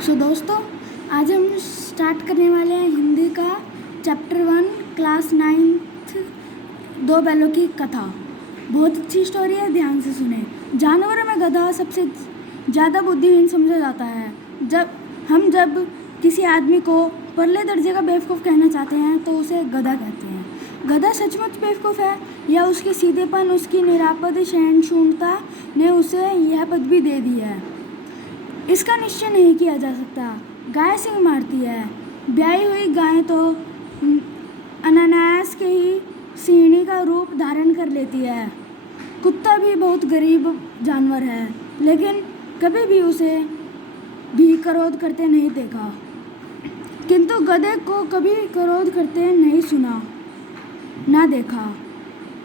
दोस्तों, आज हम स्टार्ट करने वाले हैं हिंदी का चैप्टर 1 क्लास 9th दो बैलों की कथा। बहुत अच्छी स्टोरी है, ध्यान से सुने। जानवरों में गधा सबसे ज़्यादा बुद्धिहीन समझा जाता है। जब किसी आदमी को परले दर्जे का बेवकूफ़ कहना चाहते हैं तो उसे गधा कहते हैं। गधा सचमुच बेवकूफ़ है या उसके सीधेपन, उसकी निरापद सहिष्णुता ने उसे यह पदवी दे दी है, इसका निश्चय नहीं किया जा सकता। गाय सिंह मारती है। ब्याही हुई गाय तो अनायास के ही सिंहनी का रूप धारण कर लेती है। कुत्ता भी बहुत गरीब जानवर है, लेकिन कभी भी उसे भी क्रोध करते नहीं देखा। किंतु गधे को कभी क्रोध करते नहीं सुना, ना देखा।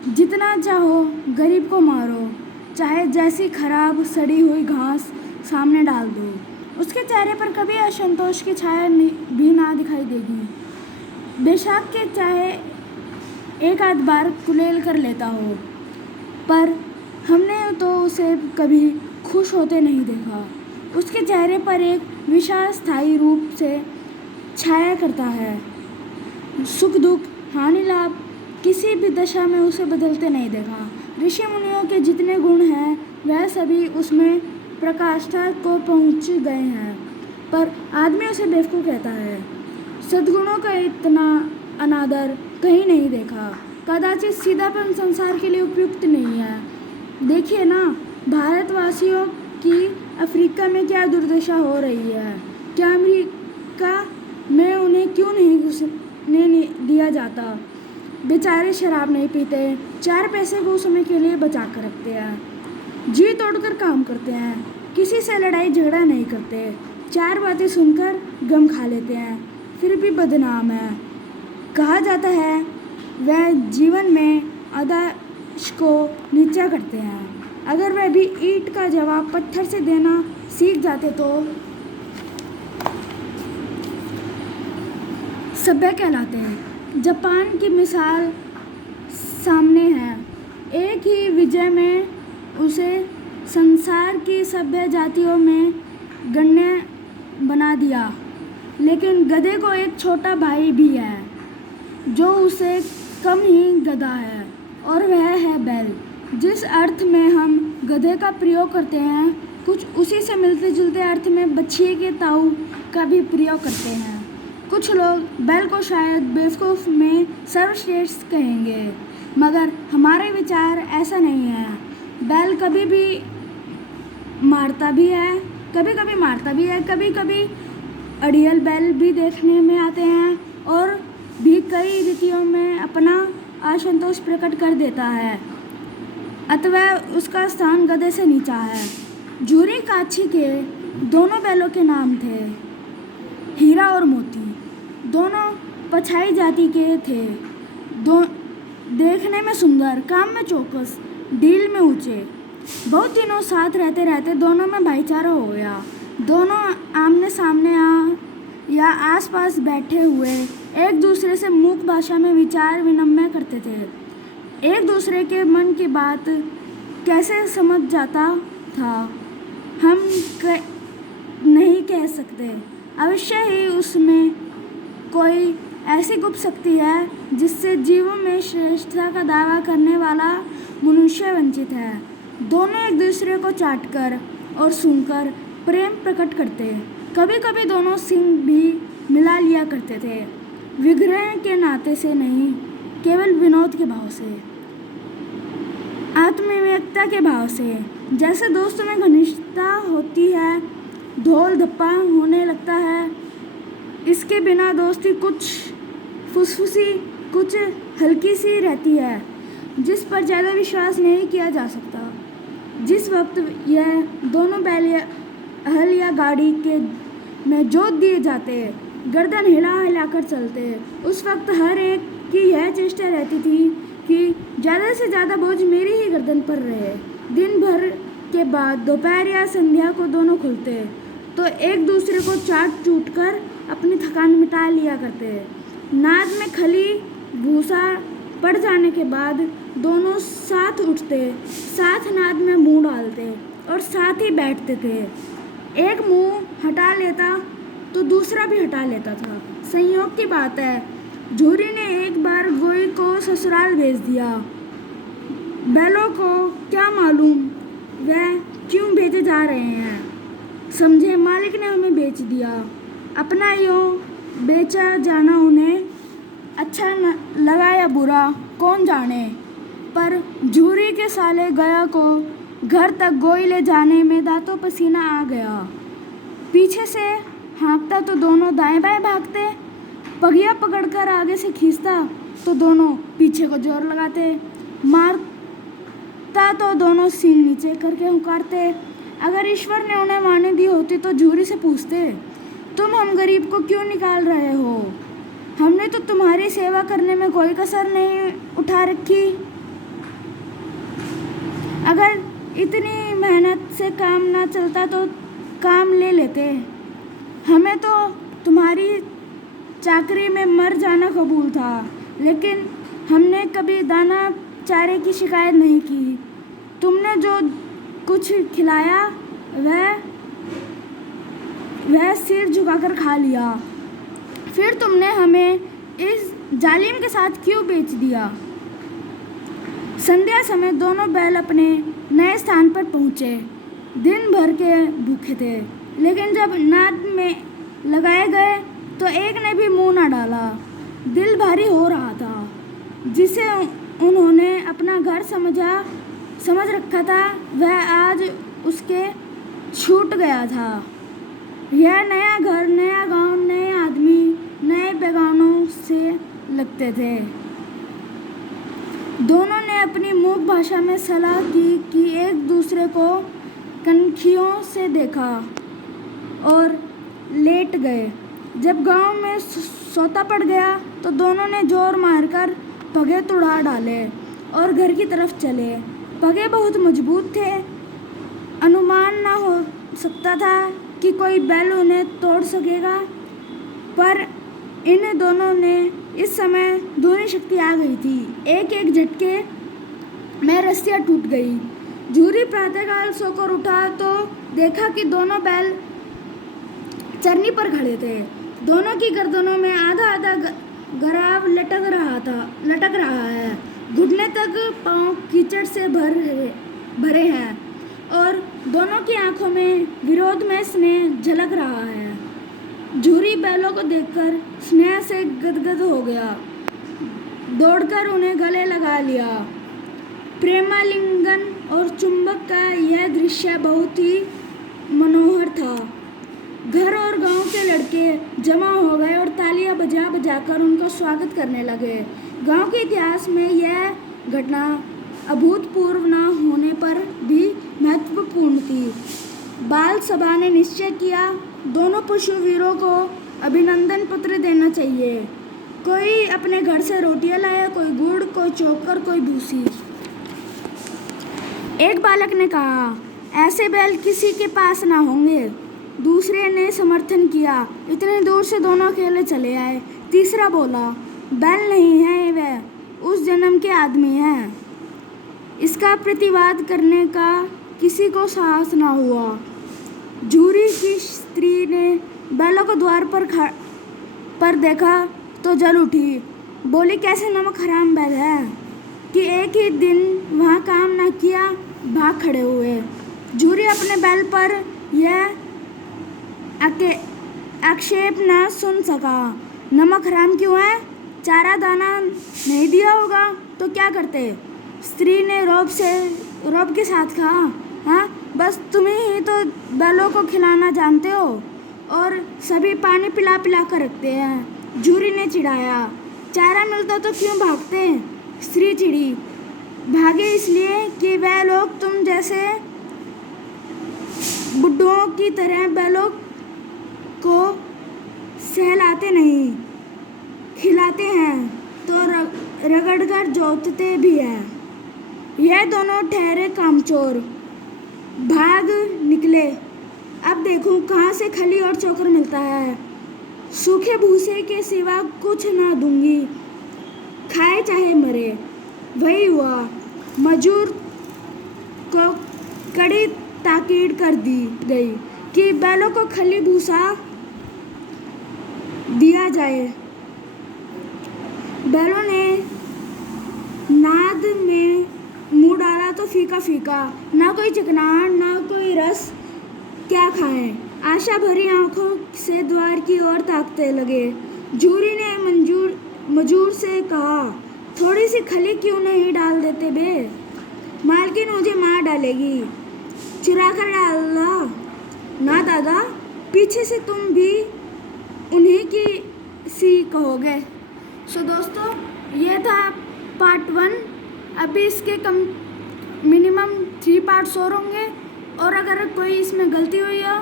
जितना चाहो गरीब को मारो, चाहे जैसी खराब सड़ी हुई घास सामने डाल दो, उसके चेहरे पर कभी असंतोष की छाया भी ना दिखाई देगी। बेशक के चाहे एक आध बार कुलेल कर लेता हो, पर हमने तो उसे कभी खुश होते नहीं देखा। उसके चेहरे पर एक विशाल स्थायी रूप से छाया करता है। सुख दुख, हानि लाभ, किसी भी दशा में उसे बदलते नहीं देखा। ऋषि मुनियों के जितने गुण हैं वह सभी उसमें प्रकाष्ठा को पहुँच गए हैं, पर आदमी उसे बेवकूफ़ कहता है। सद्गुणों का इतना अनादर कहीं नहीं देखा। कदाचित सीधापन संसार के लिए उपयुक्त नहीं है। देखिए ना, भारतवासियों की अफ्रीका में क्या दुर्दशा हो रही है। क्या अमेरिका में उन्हें क्यों नहीं घुसने दिया जाता? बेचारे शराब नहीं पीते, 4 पैसे को समय के लिए बचा कर रखते हैं, जी तोड़कर काम करते हैं, किसी से लड़ाई झगड़ा नहीं करते, 4 बातें सुनकर गम खा लेते हैं, फिर भी बदनाम है। कहा जाता है वह जीवन में आदर्श को नीचा करते हैं। अगर वह भी ईंट का जवाब पत्थर से देना सीख जाते तो सभ्य कहलाते हैं। जापान की मिसाल सामने है। एक ही विजय में उसे संसार की सभ्य जातियों में गण्य बना दिया, लेकिन गधे को एक छोटा भाई भी है जो उसे कम ही गधा है, और वह है बैल। जिस अर्थ में हम गधे का प्रयोग करते हैं, कुछ उसी से मिलते जुलते अर्थ में बछिए के ताऊ का भी प्रयोग करते हैं। कुछ लोग बैल को शायद बेवकूफ़ में सर्वश्रेष्ठ कहेंगे, मगर हमारे विचार ऐसा नहीं है। बैल कभी भी मारता भी है, कभी कभी मारता भी है, कभी कभी अड़ियल बैल भी देखने में आते हैं, और भी कई रीतियों में अपना असंतोष प्रकट कर देता है। अतः उसका स्थान गधे से नीचा है। झूरी काछी के दोनों बैलों के नाम थे हीरा और मोती। दोनों पछाई जाति के थे। देखने में सुंदर, काम में चौकस, डील में ऊंचे। बहुत दिनों साथ रहते रहते दोनों में भाईचारा हो गया। दोनों आमने सामने या आसपास बैठे हुए एक दूसरे से मूक भाषा में विचार विनिमय करते थे। एक दूसरे के मन की बात कैसे समझ जाता था हम नहीं कह सकते। अवश्य ही उसमें कोई ऐसी गुप्त शक्ति है जिससे जीवों में श्रेष्ठता का दावा करने वाला मनुष्य वंचित है। दोनों एक दूसरे को चाटकर और सूंघकर प्रेम प्रकट करते। कभी कभी दोनों सिंग भी मिला लिया करते थे, विग्रह के नाते से नहीं, केवल विनोद के भाव से, आत्मीयता के भाव से। जैसे दोस्तों में घनिष्ठता होती है, ढोल धप्पा होने लगता है। इसके बिना दोस्ती कुछ फुसफुसी, कुछ हल्की सी रहती है, जिस पर ज़्यादा विश्वास नहीं किया जा सकता। जिस वक्त यह दोनों बैल हल या गाड़ी के में जोत दिए जाते, गर्दन हिला हिलाकर चलते, उस वक्त हर एक की यह चेष्टा रहती थी कि ज़्यादा से ज़्यादा बोझ मेरी ही गर्दन पर रहे। दिन भर के बाद दोपहर या संध्या को दोनों खुलते तो एक दूसरे को चाट चूट कर अपनी थकान मिटा लिया करते। नाद में खली भूसा पड़ जाने के बाद दोनों साथ उठते, साथ नाद में मुंह डालते और साथ ही बैठते थे। एक मुंह हटा लेता तो दूसरा भी हटा लेता था। संयोग की बात है, झूरी ने एक बार गोई को ससुराल भेज दिया। बैलों को क्या मालूम वह क्यों भेजे जा रहे हैं। समझे मालिक ने हमें बेच दिया। अपना यूँ बेचा जाना उन्हें अच्छा न लगा या बुरा कौन जाने, पर झूरी के साले गया को घर तक गोई ले जाने में दांतों पसीना आ गया। पीछे से हाँकता तो दोनों दाएं बाएं भागते, पगिया पकड़कर आगे से खींचता तो दोनों पीछे को जोर लगाते, मारता तो दोनों सींग नीचे करके हुंकारते। अगर ईश्वर ने उन्हें वाणी दी होती तो झूरी से पूछते, तुम हम गरीब को क्यों निकाल रहे हो? हमने तो तुम्हारी सेवा करने में कोई कसर नहीं उठा रखी। अगर इतनी मेहनत से काम ना चलता तो काम ले लेते। हमें तो तुम्हारी चाकरी में मर जाना कबूल था, लेकिन हमने कभी दाना चारे की शिकायत नहीं की। तुमने जो कुछ खिलाया वह सिर झुकाकर खा लिया। फिर तुमने हमें इस जालिम के साथ क्यों बेच दिया? संध्या समय दोनों बैल अपने नए स्थान पर पहुँचे। दिन भर के भूखे थे, लेकिन जब नाद में लगाए गए तो एक ने भी मुंह ना डाला। दिल भारी हो रहा था। जिसे उन्होंने अपना घर समझ रखा था वह आज उसके छूट गया था। यह नया घर, नया गांव, नए आदमी, नए बेगानों से लगते थे। दोनों ने अपनी मूक भाषा में सलाह की कि एक दूसरे को कनखियों से देखा और लेट गए। जब गांव में सोता पड़ गया तो दोनों ने जोर मारकर पगे तुड़ा डाले और घर की तरफ चले। पगे बहुत मजबूत थे। अनुमान ना हो सकता था कि कोई बैल उन्हें तोड़ सकेगा, पर इन दोनों ने इस समय दोनों शक्ति आ गई थी। एक एक झटके में रस्सियाँ टूट गई। झूरी प्रातःकाल सोकर उठा तो देखा कि दोनों बैल चरनी पर खड़े थे। दोनों की गर्दनों में आधा आधा गराव लटक रहा है। घुटने तक पांव कीचड़ से भरे हैं और दोनों की आंखों में विरोध में स्नेह झलक रहा है। झूरी बैलों को देखकर स्नेह से गदगद हो गया। दौड़कर उन्हें गले लगा लिया। प्रेमालिंगन और चुंबक का यह दृश्य बहुत ही मनोहर था। घर और गांव के लड़के जमा हो गए और तालियां बजा बजाकर उनका स्वागत करने लगे। गांव के इतिहास में यह घटना अभूतपूर्व न होने पर भी महत्वपूर्ण थी। बाल सभा ने निश्चय किया, दोनों पशुवीरों को अभिनंदन पत्र देना चाहिए। कोई अपने घर से रोटियां लाया, कोई गुड़, कोई चोकर, कोई भूसी। एक बालक ने कहा, ऐसे बैल किसी के पास ना होंगे। दूसरे ने समर्थन किया, इतने दूर से दोनों अकेले चले आए। तीसरा बोला, बैल नहीं है, वह उस जन्म के आदमी हैं। इसका प्रतिवाद करने का किसी को साहस ना हुआ। झूरी की स्त्री ने बैलों को द्वार पर देखा तो जल उठी। बोली, कैसे नमक हराम बैल है कि एक ही दिन वहाँ काम ना किया, भाग खड़े हुए। झूरी अपने बैल पर यह आक्षेप न सुन सका। नमक हराम क्यों है? चारा दाना नहीं दिया होगा तो क्या करते? स्त्री ने रौब के साथ कहा, हाँ, बस तुम्हें ही तो बैलों को खिलाना जानते हो और सभी पानी पिला पिला कर रखते हैं। झूरी ने चिढ़ाया, चारा मिलता तो क्यों भागते? स्त्री चिढ़ी, भागे इसलिए कि वह लोग तुम जैसे बुड्ढों की तरह बैलों को सहलाते नहीं, खिलाते हैं तो रगड़कर जोतते भी हैं। यह दोनों ठहरे कामचोर, भाग निकले। अब देखूं कहाँ से खली और चोकर मिलता है। सूखे भूसे के सिवा कुछ ना दूंगी, खाए चाहे मरे। वही हुआ। मजूर को कड़ी ताकीद कर दी गई कि बैलों को खली भूसा दिया जाए। बैलों ने नाद में मुंह डाला तो फीका फीका, ना कोई चिकनाहट ना कोई रस, क्या खाएं। आशा भरी आंखों से द्वार की ओर ताकते लगे। जूरी ने मजूर से कहा, थोड़ी सी खली क्यों नहीं डाल देते बे? मालकिन मुझे मार डालेगी। चुरा कर डाला ना दादा, पीछे से तुम भी उन्हीं की सी कहोगे। सो दोस्तों, ये था पार्ट 1। अभी इसके मिनिमम 3 पार्ट्स और होंगे, और अगर कोई इसमें गलती हुई हो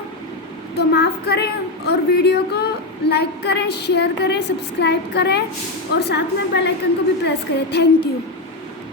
तो माफ़ करें, और वीडियो को लाइक करें, शेयर करें, सब्सक्राइब करें, और साथ में बेल आइकन को भी प्रेस करें। Thank you.